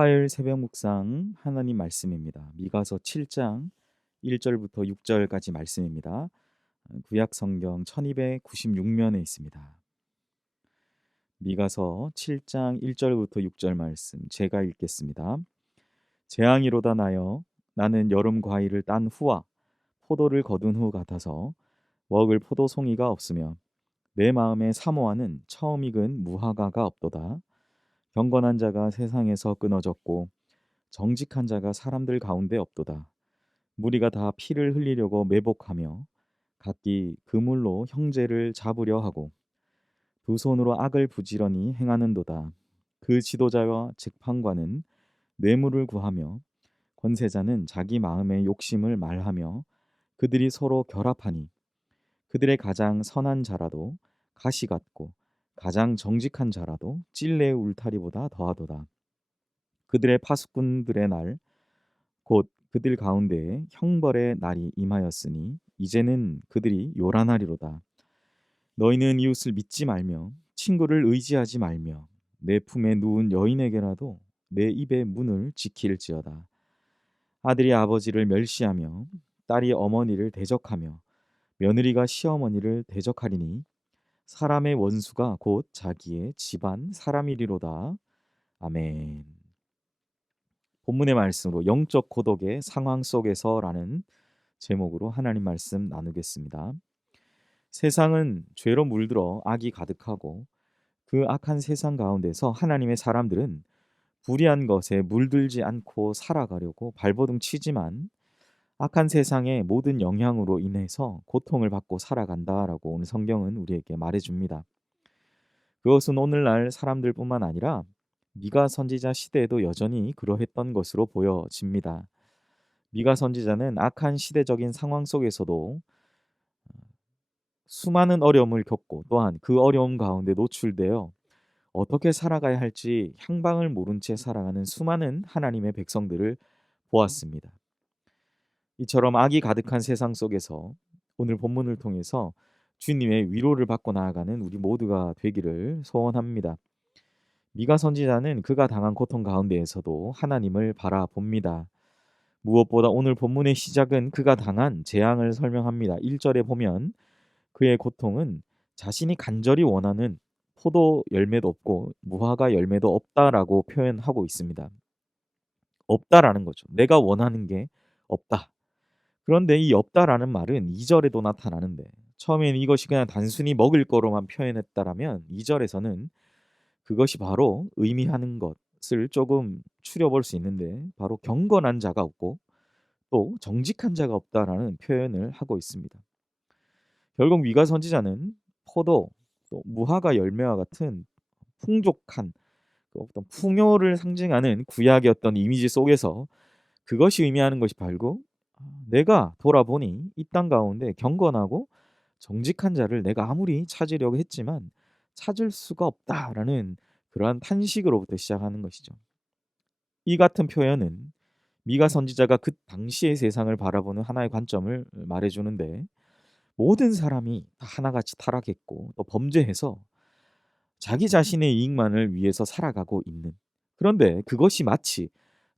화요일 새벽 묵상 하나님 말씀입니다. 미가서 7장 1절부터 6절까지 말씀입니다. 구약 성경 1296면에 있습니다. 미가서 7장 1절부터 6절 말씀 제가 읽겠습니다. 재앙이로다 나여 나는 여름 과일을 딴 후와 포도를 거둔 후 같아서 먹을 포도송이가 없으며 내 마음에 사모하는 처음 익은 무화과가 없도다. 경건한 자가 세상에서 끊어졌고 정직한 자가 사람들 가운데 없도다. 무리가 다 피를 흘리려고 매복하며 각기 그물로 형제를 잡으려 하고 두 손으로 악을 부지런히 행하는도다. 그 지도자와 책판관은 뇌물을 구하며 권세자는 자기 마음의 욕심을 말하며 그들이 서로 결합하니 그들의 가장 선한 자라도 가시 같고 가장 정직한 자라도 찔레의 울타리보다 더하도다. 그들의 파수꾼들의 날 곧 그들 가운데에 형벌의 날이 임하였으니 이제는 그들이 요란하리로다. 너희는 이웃을 믿지 말며 친구를 의지하지 말며 내 품에 누운 여인에게라도 내 입의 문을 지킬지어다. 아들이 아버지를 멸시하며 딸이 어머니를 대적하며 며느리가 시어머니를 대적하리니 사람의 원수가 곧 자기의 집안 사람이리로다. 아멘. 본문의 말씀으로 영적 고독의 상황 속에서라는 제목으로 하나님 말씀 나누겠습니다. 세상은 죄로 물들어 악이 가득하고 그 악한 세상 가운데서 하나님의 사람들은 불의한 것에 물들지 않고 살아가려고 발버둥 치지만 악한 세상의 모든 영향으로 인해서 고통을 받고 살아간다라고 오늘 성경은 우리에게 말해줍니다. 그것은 오늘날 사람들뿐만 아니라 미가 선지자 시대에도 여전히 그러했던 것으로 보여집니다. 미가 선지자는 악한 시대적인 상황 속에서도 수많은 어려움을 겪고 또한 그 어려움 가운데 노출되어 어떻게 살아가야 할지 향방을 모른 채 살아가는 수많은 하나님의 백성들을 보았습니다. 이처럼 악이 가득한 세상 속에서 오늘 본문을 통해서 주님의 위로를 받고 나아가는 우리 모두가 되기를 소원합니다. 미가 선지자는 그가 당한 고통 가운데에서도 하나님을 바라봅니다. 무엇보다 오늘 본문의 시작은 그가 당한 재앙을 설명합니다. 1절에 보면 그의 고통은 자신이 간절히 원하는 포도 열매도 없고 무화과 열매도 없다라고 표현하고 있습니다. 없다라는 거죠. 내가 원하는 게 없다. 그런데 이 없다라는 말은 2절에도 나타나는데 처음에는 이것이 그냥 단순히 먹을 거로만 표현했다라면 2절에서는 그것이 바로 의미하는 것을 조금 추려볼 수 있는데 바로 경건한 자가 없고 또 정직한 자가 없다라는 표현을 하고 있습니다. 결국 미가 선지자는 포도, 또 무화과 열매와 같은 풍족한 어떤 풍요를 상징하는 구약의 어떤 이미지 속에서 그것이 의미하는 것이 바로 내가 돌아보니 이 땅 가운데 경건하고 정직한 자를 내가 아무리 찾으려고 했지만 찾을 수가 없다라는 그러한 탄식으로부터 시작하는 것이죠. 이 같은 표현은 미가 선지자가 그 당시의 세상을 바라보는 하나의 관점을 말해주는데 모든 사람이 다 하나같이 타락했고 또 범죄해서 자기 자신의 이익만을 위해서 살아가고 있는 그런데 그것이 마치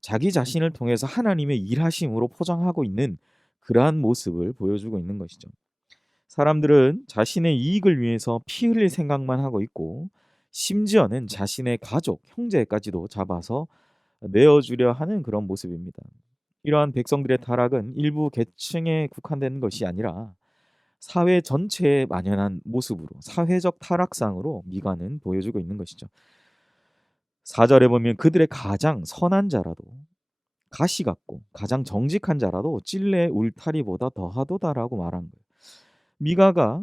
자기 자신을 통해서 하나님의 일하심으로 포장하고 있는 그러한 모습을 보여주고 있는 것이죠. 사람들은 자신의 이익을 위해서 피 흘릴 생각만 하고 있고 심지어는 자신의 가족, 형제까지도 잡아서 내어주려 하는 그런 모습입니다. 이러한 백성들의 타락은 일부 계층에 국한된 것이 아니라 사회 전체에 만연한 모습으로 사회적 타락상으로 미가는 보여주고 있는 것이죠. 4절에 보면 그들의 가장 선한 자라도 가시 같고 가장 정직한 자라도 찔레 울타리보다 더하도다라고 말한 거예요.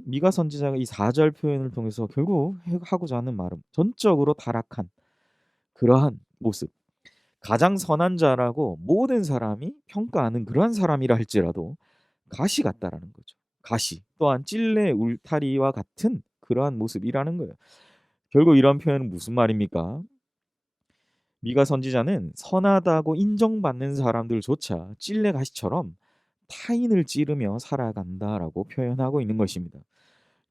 미가 선지자가 이 4절 표현을 통해서 결국 하고자 하는 말은 전적으로 타락한 그러한 모습. 가장 선한 자라고 모든 사람이 평가하는 그러한 사람이라 할지라도 가시 같다라는 거죠. 가시 또한 찔레 울타리와 같은 그러한 모습이라는 거예요. 결국 이런 표현은 무슨 말입니까? 미가 선지자는 선하다고 인정받는 사람들조차 찔레 가시처럼 타인을 찌르며 살아간다라고 표현하고 있는 것입니다.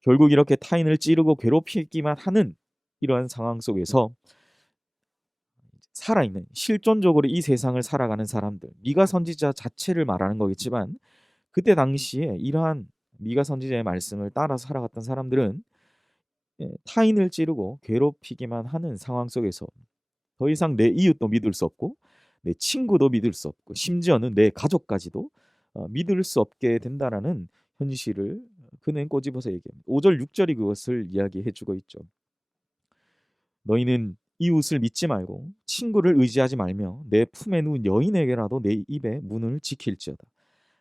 결국 이렇게 타인을 찌르고 괴롭히기만 하는 이러한 상황 속에서 살아있는 실존적으로 이 세상을 살아가는 사람들, 미가 선지자 자체를 말하는 거겠지만 그때 당시에 이러한 미가 선지자의 말씀을 따라 살아갔던 사람들은 타인을 찌르고 괴롭히기만 하는 상황 속에서 더 이상 내 이웃도 믿을 수 없고 내 친구도 믿을 수 없고 심지어는 내 가족까지도 믿을 수 없게 된다라는 현실을 그는 꼬집어서 얘기합니다. 5절 6절이 그것을 이야기해 주고 있죠. 너희는 이웃을 믿지 말고 친구를 의지하지 말며 내 품에 누운 여인에게라도 내 입에 문을 지킬지어다.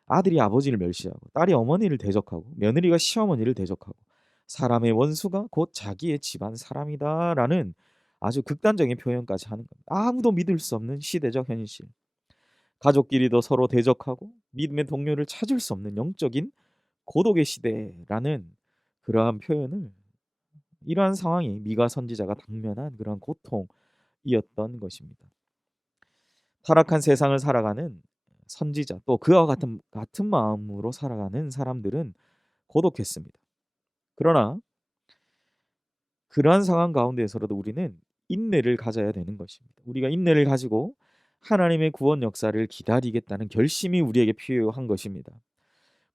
아들이 아버지를 멸시하고 딸이 어머니를 대적하고 며느리가 시어머니를 대적하고 사람의 원수가 곧 자기의 집안 사람이다라는 아주 극단적인 표현까지 하는 겁니다. 아무도 믿을 수 없는 시대적 현실. 가족끼리도 서로 대적하고 믿음의 동료를 찾을 수 없는 영적인 고독의 시대라는 그러한 표현을, 이러한 상황이 미가 선지자가 당면한 그런 고통이었던 것입니다. 타락한 세상을 살아가는 선지자, 또 그와 같은 마음으로 살아가는 사람들은 고독했습니다. 그러나 그러한 상황 가운데에서라도 우리는 인내를 가져야 되는 것입니다. 우리가 인내를 가지고 하나님의 구원 역사를 기다리겠다는 결심이 우리에게 필요한 것입니다.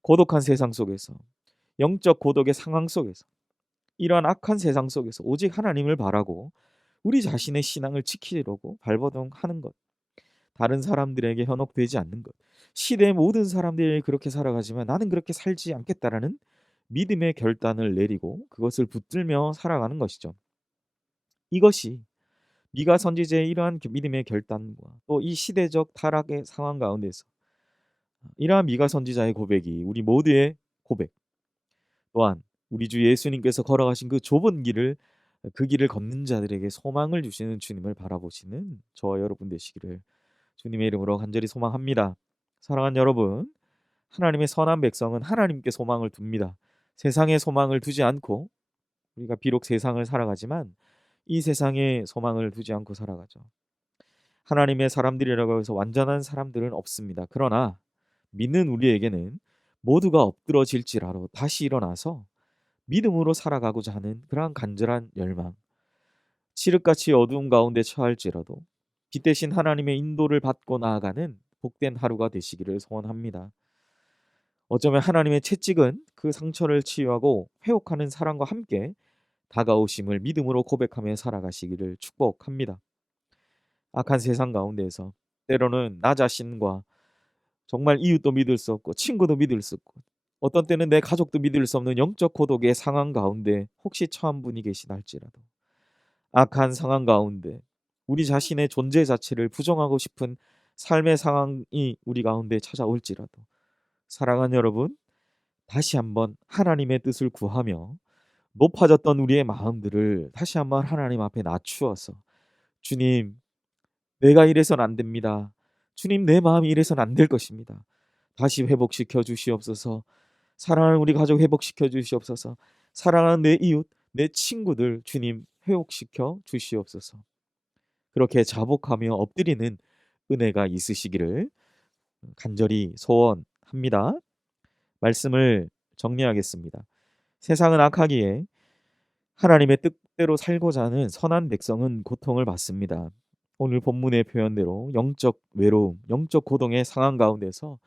고독한 세상 속에서, 영적 고독의 상황 속에서, 이러한 악한 세상 속에서 오직 하나님을 바라고 우리 자신의 신앙을 지키려고 발버둥하는 것, 다른 사람들에게 현혹되지 않는 것, 시대의 모든 사람들이 그렇게 살아가지만 나는 그렇게 살지 않겠다라는 믿음의 결단을 내리고 그것을 붙들며 살아가는 것이죠. 이것이 미가 선지자의 이러한 믿음의 결단과 또 이 시대적 타락의 상황 가운데서 이러한 미가 선지자의 고백이 우리 모두의 고백, 또한 우리 주 예수님께서 걸어가신 그 좁은 길을, 그 길을 걷는 자들에게 소망을 주시는 주님을 바라보시는 저와 여러분 되시기를 주님의 이름으로 간절히 소망합니다. 사랑하는 여러분, 하나님의 선한 백성은 하나님께 소망을 둡니다. 세상에 소망을 두지 않고, 우리가 비록 세상을 살아가지만 이 세상에 소망을 두지 않고 살아가죠. 하나님의 사람들이라고 해서 완전한 사람들은 없습니다. 그러나 믿는 우리에게는 모두가 엎드러질지라도 다시 일어나서 믿음으로 살아가고자 하는 그러한 간절한 열망, 칠흑같이 어두운 가운데 처할지라도 빛 대신 하나님의 인도를 받고 나아가는 복된 하루가 되시기를 소원합니다. 어쩌면 하나님의 채찍은 그 상처를 치유하고 회복하는 사랑과 함께 다가오심을 믿음으로 고백하며 살아가시기를 축복합니다. 악한 세상 가운데에서 때로는 나 자신과 정말 이웃도 믿을 수 없고 친구도 믿을 수 없고 어떤 때는 내 가족도 믿을 수 없는 영적 고독의 상황 가운데 혹시 처한 분이 계시다 할지라도, 악한 상황 가운데 우리 자신의 존재 자체를 부정하고 싶은 삶의 상황이 우리 가운데 찾아올지라도, 사랑하는 여러분, 다시 한번 하나님의 뜻을 구하며 높아졌던 우리의 마음들을 다시 한번 하나님 앞에 낮추어서, 주님, 내가 이래선 안 됩니다. 주님, 내 마음이 이래선 안 될 것입니다. 다시 회복시켜 주시옵소서. 사랑하는 우리 가족 회복시켜 주시옵소서. 사랑하는 내 이웃, 내 친구들 주님 회복시켜 주시옵소서. 그렇게 자복하며 엎드리는 은혜가 있으시기를 간절히 소원합니다. 말씀을 정리하겠습니다. 세상은 악하기에 하나님의 뜻대로 살고자 하는 선한 백성은 고통을 받습니다. 오늘 본문의 표현대로 영적 외로움, 영적 고동의 상황 가운데서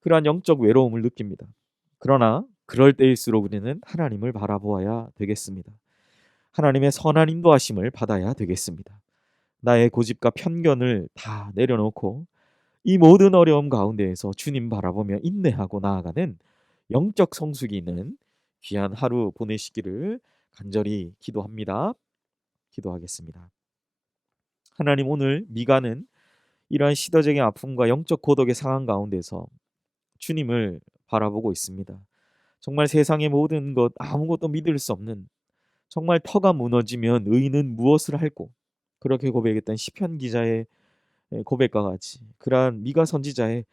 그러한 영적 외로움을 느낍니다. 그러나 그럴 때일수록 우리는 하나님을 바라보아야 되겠습니다. 하나님의 선한 인도하심을 받아야 되겠습니다. 나의 고집과 편견을 다 내려놓고 이 모든 어려움 가운데에서 주님 바라보며 인내하고 나아가는 영적 성숙이 있는 귀한 하루 보내시기를 간절히 기도합니다. 기도하겠습니다. 하나님, 오늘 미가는 이러한 시대적인 아픔과 영적 고독의 상황 가운데서 주님을 바라보고 있습니다. 정말 세상의 모든 것 아무것도 믿을 수 없는, 정말 터가 무너지면 의인은 무엇을 할꼬, 그렇게 고백했던 시편 기자의 고백과 같이 그러한 미가 선지자의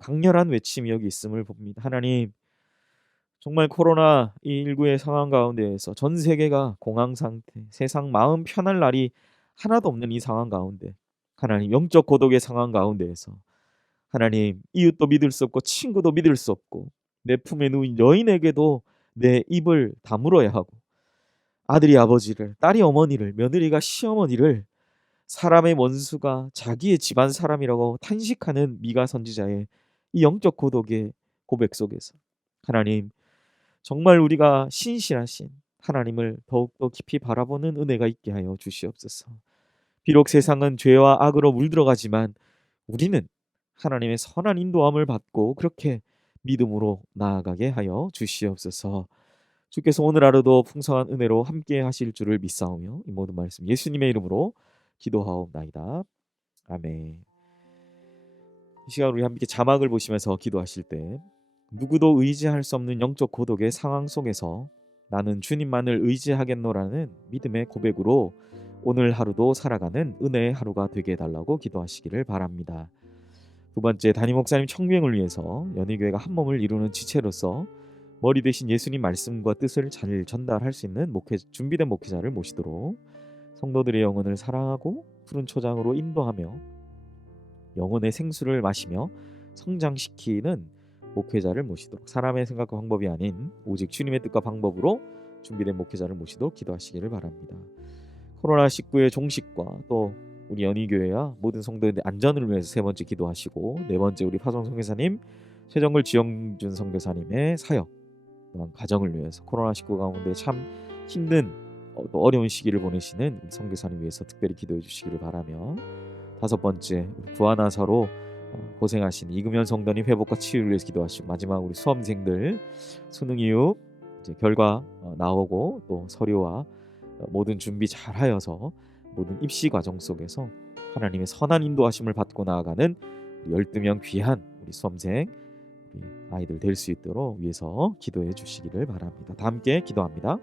강렬한 외침이 여기 있음을 봅니다. 하나님, 정말 코로나19의 상황 가운데에서 전 세계가 공황 상태, 세상 마음 편할 날이 하나도 없는 이 상황 가운데, 하나님 영적 고독의 상황 가운데에서 하나님 이웃도 믿을 수 없고 친구도 믿을 수 없고 내 품에 누운 여인에게도 내 입을 다물어야 하고 아들이 아버지를, 딸이 어머니를, 며느리가 시어머니를 사람의 원수가 자기의 집안 사람이라고 탄식하는 미가 선지자의 이 영적 고독의 고백 속에서 하나님, 정말 우리가 신실하신 하나님을 더욱더 깊이 바라보는 은혜가 있게 하여 주시옵소서. 비록 세상은 죄와 악으로 물들어가지만 우리는 하나님의 선한 인도함을 받고 그렇게 믿음으로 나아가게 하여 주시옵소서. 주께서 오늘 하루도 풍성한 은혜로 함께 하실 줄을 믿사오며 이 모든 말씀 예수님의 이름으로 기도하옵나이다. 아멘. 이 시간 우리 함께 자막을 보시면서 기도하실 때 누구도 의지할 수 없는 영적 고독의 상황 속에서 나는 주님만을 의지하겠노라는 믿음의 고백으로 오늘 하루도 살아가는 은혜의 하루가 되게 해달라고 기도하시기를 바랍니다. 두 번째, 담임 목사님 청빙을 위해서 연희교회가 한 몸을 이루는 지체로서 머리 대신 예수님 말씀과 뜻을 잘 전달할 수 있는 준비된 목회자를 모시도록, 성도들의 영혼을 사랑하고 푸른 초장으로 인도하며 영혼의 생수를 마시며 성장시키는 목회자를 모시도록, 사람의 생각과 방법이 아닌 오직 주님의 뜻과 방법으로 준비된 목회자를 모시도록 기도하시기를 바랍니다. 코로나19의 종식과 또 우리 연희교회와 모든 성도들의 안전을 위해서 세 번째 기도하시고, 네 번째 우리 파송 선교사님, 최정글 지영준 선교사님의 사역 또한 가정을 위해서 코로나19 가운데 참 힘든 또 어려운 시기를 보내시는 선교사님 위해서 특별히 기도해 주시기를 바라며, 다섯 번째 우리 부하나사로 고생하신 이금현 성도님 회복과 치유를 위해서 기도하시고, 마지막 우리 수험생들 수능 이후 이제 결과 나오고 또 서류와 모든 준비 잘 하여서 모든 입시 과정 속에서 하나님의 선한 인도하심을 받고 나아가는 12명 귀한 우리 수험생, 우리 아이들 될 수 있도록 위해서 기도해 주시기를 바랍니다. 다 함께 기도합니다.